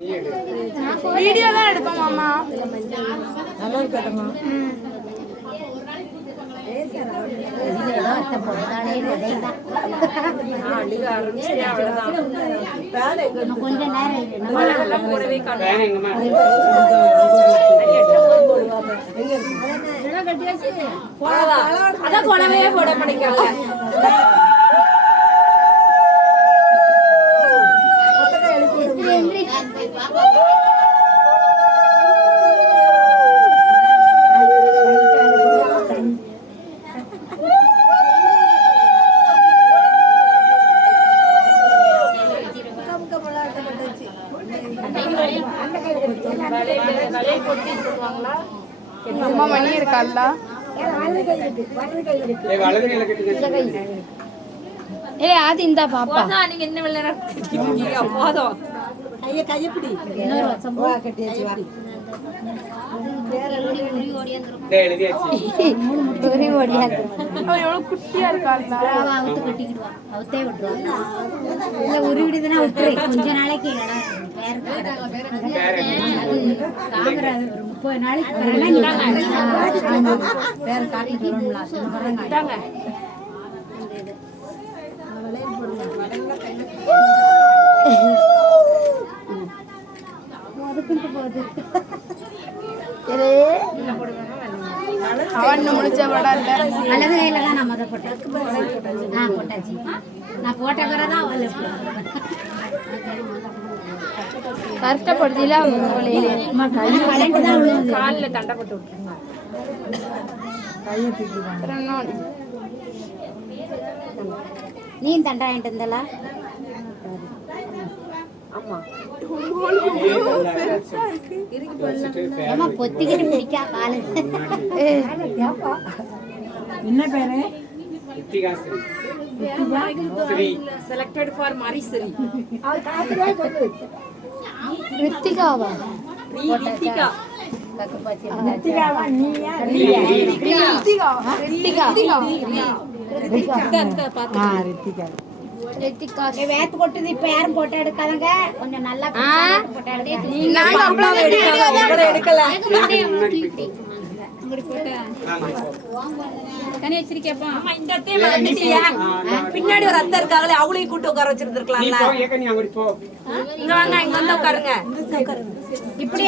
Video தான் எடுப்போம் மாமா. நல்லா இருக்கட்டமா. கொஞ்ச நேரம் அதான் குழவையே போட மாட்டேங்கிறாங்க. அம்மா மணி இருக்கல்ல அது இந்த பாப்பா நீங்க என்ன போதும் கையப்பிடி குட்டியா இருக்கா உருவிடுதுன்னா விட்டுரு கொஞ்ச நாளைக்கு 30 நாளைக்கு வேற காட்டிட்டு அவன் முடிச்ச படம் இல்ல அல்லது கையில தான் நான் முதல் போட்டேன். போட்டாச்சு. நான் போட்ட பிறதான் அவள் கஷ்டப்படுத்தில காலில் தண்டை போட்டு விட்டுருங்க. நீ தண்டை வாங்கிட்டு வந்தலா? ஆமா பொத்திக்கிட்டு பிடிக்கா காலு. என்ன பேரு? செலக்டட் ஃபார் மரிசரி. ரித்திகாவா? ரித்திகா. ரித்திகாவா நீயா? ரித்திகா வேத்து போட்டது இப்ப யாரும் போட்டோ எடுக்காதங்க. கொஞ்சம் நல்லா போட்டோ எடுக்கல. பின்னாடி ஒரு அத்தை இருக்காங்களே அவங்களையும் கூட்டு உட்கார வச்சிருந்திருக்கலாம். உட்காருங்க. இப்படி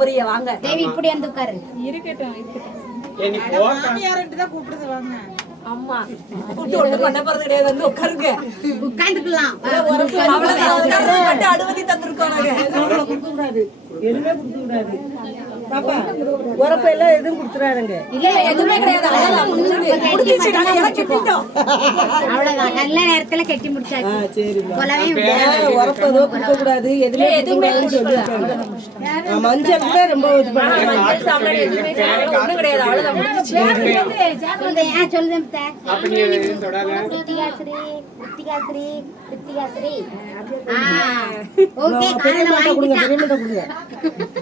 புரிய வாங்க தேவி இப்படி வந்து உட்காரு. அம்மா கூட்டு ஒண்ணு பண்ண போறது கிடையாது. வந்து உட்காருங்க. உட்காந்துக்கலாம். அனுமதி தந்திருக்கோம். எதுவுமே கொடுக்க கூடாது பாப்பா. உரப்ப எல்லாம் எதுவும் கொடுத்துறாருங்க. இல்ல எதுவுமே கிடையாது. அவ்வளவுதான். நல்ல நேரத்துல கட்டி முடிச்சாச்சு. உரப்ப எதுவும் கொடுக்க கூடாது. எதுவுமே மஞ்சள் கூட ரொம்ப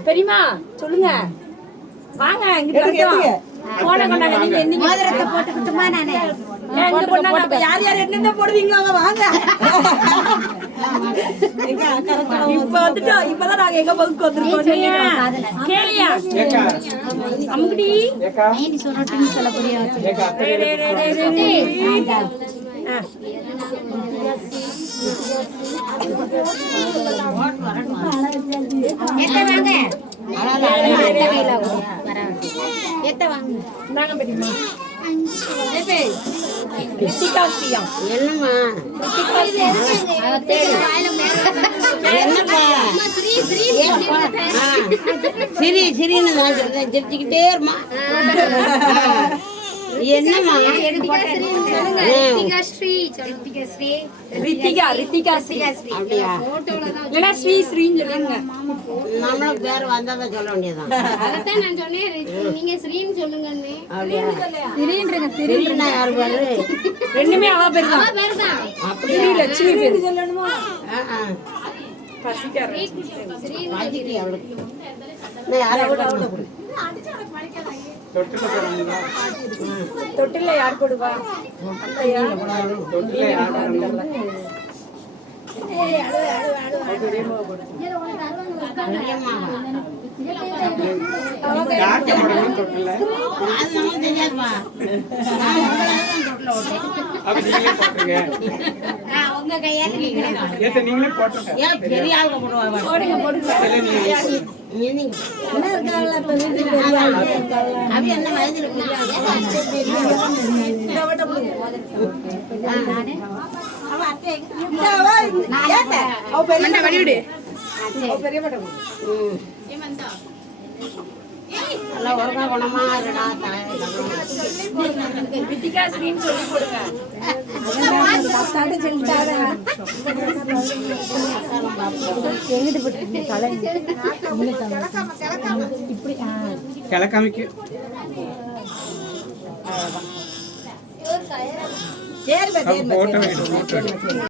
பெரியமா சொல்லுங்க வாங்க. போட்டுக்கிட்டுமா நானு யார் யார் என்னென்ன போடுவீங்களோ வாங்க. இப்ப வந்துட்டோம். இப்பதான் நாங்க எங்க பகுக்கு வந்திருக்கோம். கேளியா அம்முடி சொல்ல புரிய சிரிச்சுக்கிட்டே இருமா. என்னமா நம்மளுக்கு பேர் வந்ததை சொல்ல வேண்டியதான். ரெண்டுமே அவ பேர் தான். அப்படி லட்சுமி பேர் சொல்லணுமா? தொட்டில யார் போடுவா? யார்கிட்ட போடணும் தொட்டில்? அது நமக்கு தெரியாதுப்பா. நான் உங்களை தான் தொட்டில் விட்டேன். அப்ப நீங்களே போட்டுருங்க. உங்க கையால நீங்களே வாங்க. ஏத்த நீங்களே போட்டுருங்க. ஏன் பெரிய ஆளுங்க போடுவாங்க? இல்ல, நீங்க என்ன இருக்காங்களா இப்ப வீட்டுக்கு பெரிய ஆளு இருக்காங்களா? அது என்ன வயதுல பெரிய ஆளு? இந்த வட்ட புள்ளைங்க. அவ அத்தை எங்க? இந்த அவ ஏத்த. அவ பெரிய அவ பெரிய வட்ட புள்ளை. நல்லா ஒழுங்கா குணமா இருடா தாய். பத்தாண்டு செஞ்சுட்டாங்க. எங்கிட்டு போட்டு கலந்து இப்படி கிழக்காமிக்கு சேர்மா போட்டோ எடுத்து